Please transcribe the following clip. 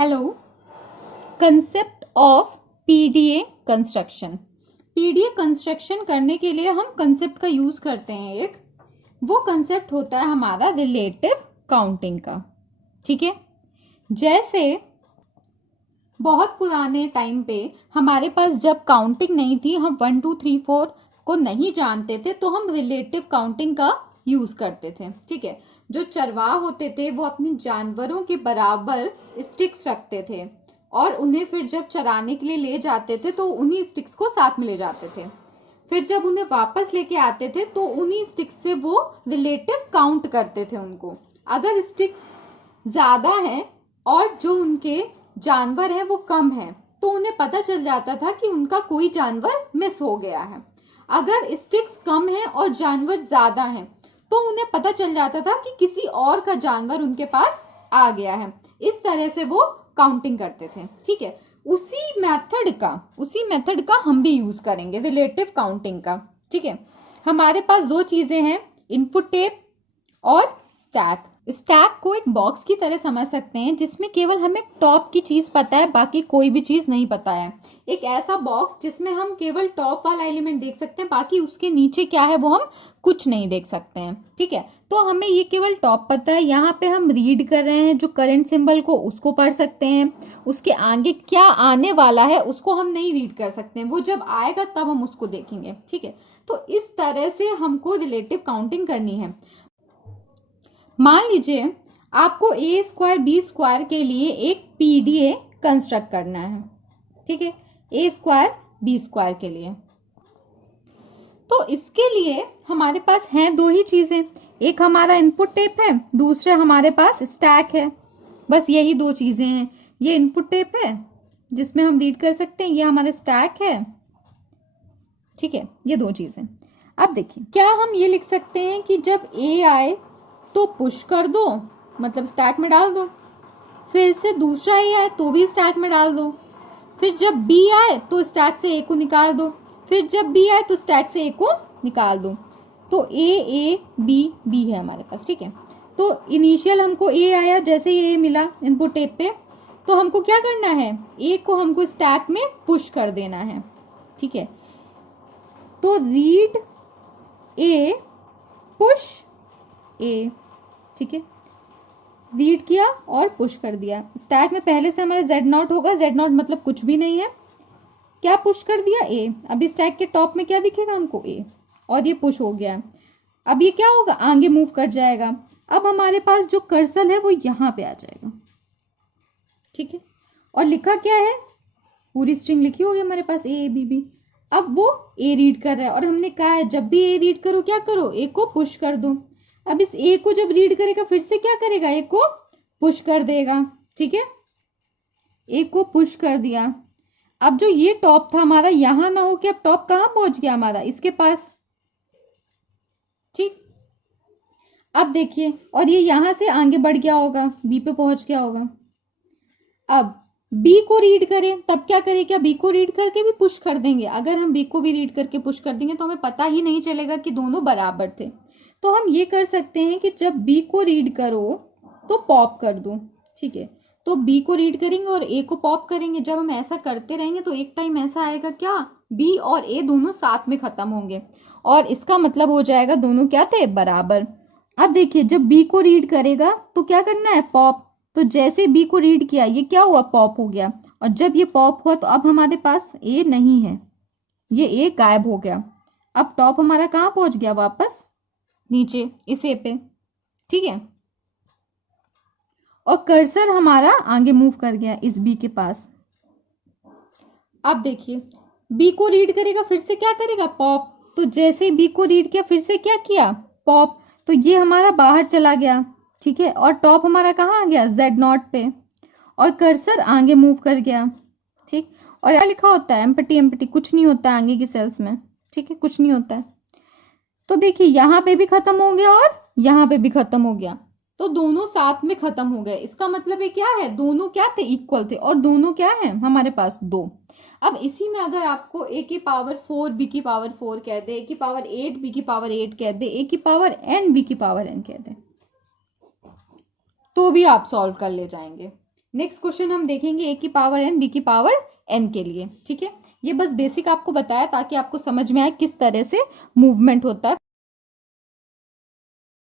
Hello. Concept of PDA construction. PDA construction करने के लिए हम कंसेप्ट का यूज करते हैं। एक वो कंसेप्ट होता है हमारा रिलेटिव काउंटिंग का। ठीक है, जैसे बहुत पुराने टाइम पे हमारे पास जब काउंटिंग नहीं थी, हम 1 2 3 4 को नहीं जानते थे, तो हम रिलेटिव काउंटिंग का यूज करते थे। ठीक है, जो चरवाह होते थे वो अपने जानवरों के बराबर स्टिक्स रखते थे और उन्हें फिर जब चराने के लिए ले जाते थे तो उन्हीं स्टिक्स को साथ में ले जाते थे। फिर जब उन्हें वापस लेके आते थे तो उन्हीं स्टिक्स से वो रिलेटिव काउंट करते थे उनको। अगर स्टिक्स ज्यादा है और जो उनके जानवर है वो कम है तो उन्हें पता चल जाता था कि उनका कोई जानवर मिस हो गया है। अगर स्टिक्स कम है और जानवर ज्यादा है तो उन्हें पता चल जाता था कि किसी और का जानवर उनके पास आ गया है। इस तरह से वो काउंटिंग करते थे। ठीक है, उसी मेथड का हम भी यूज करेंगे रिलेटिव काउंटिंग का। ठीक है, हमारे पास दो चीजें हैं, इनपुट टेप और स्टैक। स्टैक को एक बॉक्स की तरह समझ सकते हैं जिसमें केवल हमें टॉप की चीज पता है, बाकी कोई भी चीज नहीं पता है। एक ऐसा बॉक्स जिसमें हम केवल टॉप वाला एलिमेंट देख सकते हैं, बाकी उसके नीचे क्या है वो हम कुछ नहीं देख सकते हैं। ठीक है, तो हमें ये केवल टॉप पता है। यहाँ पे हम रीड कर रहे हैं जो करंट सिंबल को, उसको पढ़ सकते हैं। उसके आगे क्या आने वाला है उसको हम नहीं रीड कर सकते हैं, वो जब आएगा तब हम उसको देखेंगे। ठीक है, तो इस तरह से हमको रिलेटिव काउंटिंग करनी है। मान लीजिए आपको ए स्क्वायर बी स्क्वायर के लिए एक पीडीए कंस्ट्रक्ट करना है। ठीक है, ए स्क्वायर बी स्क्वायर के लिए, तो इसके लिए हमारे पास हैं दो ही चीजें, एक हमारा इनपुट टेप है, दूसरा हमारे पास स्टैक है। बस यही दो चीजें हैं। ये इनपुट टेप है जिसमें हम रीड कर सकते हैं, ये हमारा स्टैक है। ठीक है, ये दो चीजें। अब देखिए, क्या हम ये लिख सकते हैं कि जब ए आए तो पुश कर दो, मतलब स्टैक में डाल दो, फिर से दूसरा ए आए तो भी स्टैक में डाल दो, फिर जब बी आए तो स्टैक से ए को निकाल दो, फिर जब बी आए तो स्टैक से ए को निकाल दो। तो ए बी है हमारे पास। ठीक है, तो इनिशियल हमको ए आया, जैसे ही ए मिला इनपुट टेप पे, तो हमको क्या करना है, ए को हमको स्टैक में पुश कर देना है। ठीक है, तो रीड ए पुश ए। ठीक है, रीड किया और पुश कर दिया। स्टैक में पहले से हमारा जेड नॉट होगा, जेड नॉट मतलब कुछ भी नहीं है, क्या पुश कर दिया ए। अभी स्टैक के टॉप में क्या दिखेगा हमको, ए, और ये पुश हो गया। अब ये क्या होगा, आगे मूव कर जाएगा। अब हमारे पास जो कर्सर है वो यहाँ पे आ जाएगा। ठीक है, और लिखा क्या है, पूरी स्ट्रिंग लिखी होगी हमारे पास ए बी बी। अब वो ए रीड कर रहा है और हमने कहा है जब भी ए रीड करो क्या करो, ए को पुश कर दो। अब इस ए को जब रीड करेगा फिर से क्या करेगा, ए को पुश कर देगा। ठीक है, ए को पुश कर दिया। अब जो ये टॉप था हमारा, यहां ना हो कि अब टॉप कहां पहुंच गया हमारा, इसके पास। ठीक, अब देखिए, और ये यहां से आगे बढ़ गया होगा, बी पे पहुंच गया होगा। अब बी को रीड करें तब क्या करें, क्या बी को रीड करके भी पुश कर देंगे। अगर हम बी को भी रीड करके पुश कर देंगे तो हमें पता ही नहीं चलेगा कि दोनों बराबर थे। तो हम ये कर सकते हैं कि जब बी को रीड करो तो पॉप कर दो। ठीक है, तो बी को रीड करेंगे और ए को पॉप करेंगे। जब हम ऐसा करते रहेंगे तो एक टाइम ऐसा आएगा क्या, बी और ए दोनों साथ में खत्म होंगे और इसका मतलब हो जाएगा दोनों क्या थे, बराबर। अब देखिए, जब बी को रीड करेगा तो क्या करना है, पॉप। तो जैसे बी को रीड किया ये क्या हुआ, पॉप हो गया। और जब ये पॉप हुआ तो अब हमारे पास ए नहीं है, ये ए गायब हो गया। अब टॉप हमारा कहाँ पहुंच गया, वापस नीचे इस ए पे। ठीक है, और कर्सर हमारा आगे मूव कर गया इस बी के पास। अब देखिए, बी को रीड करेगा फिर से क्या करेगा, पॉप। तो जैसे बी को रीड किया फिर से क्या किया, पॉप। तो ये हमारा बाहर चला गया। ठीक है, और टॉप हमारा कहाँ आ गया, जेड नॉट पे, और कर्सर आगे मूव कर गया। ठीक, और क्या लिखा होता है, एम्प्टी, कुछ नहीं होता है आगे की सेल्स में। ठीक है, कुछ नहीं होता है। तो देखिए, यहाँ पे भी खत्म हो गया और यहाँ पे भी खत्म हो गया, तो दोनों साथ में खत्म हो गए। इसका मतलब ये क्या है, दोनों क्या थे, इक्वल थे, और दोनों क्या है हमारे पास, दो। अब इसी में अगर आपको a की पावर 4 b की पावर 4 कह दे, a की पावर 8 b की पावर 8 कह दे, a की पावर n b की पावर n कह दे, तो भी आप सॉल्व कर ले जाएंगे। नेक्स्ट क्वेश्चन हम देखेंगे ए की पावर n, बी की पावर n के लिए। ठीक है, ये बस बेसिक आपको बताया ताकि आपको समझ में आए किस तरह से मूवमेंट होता है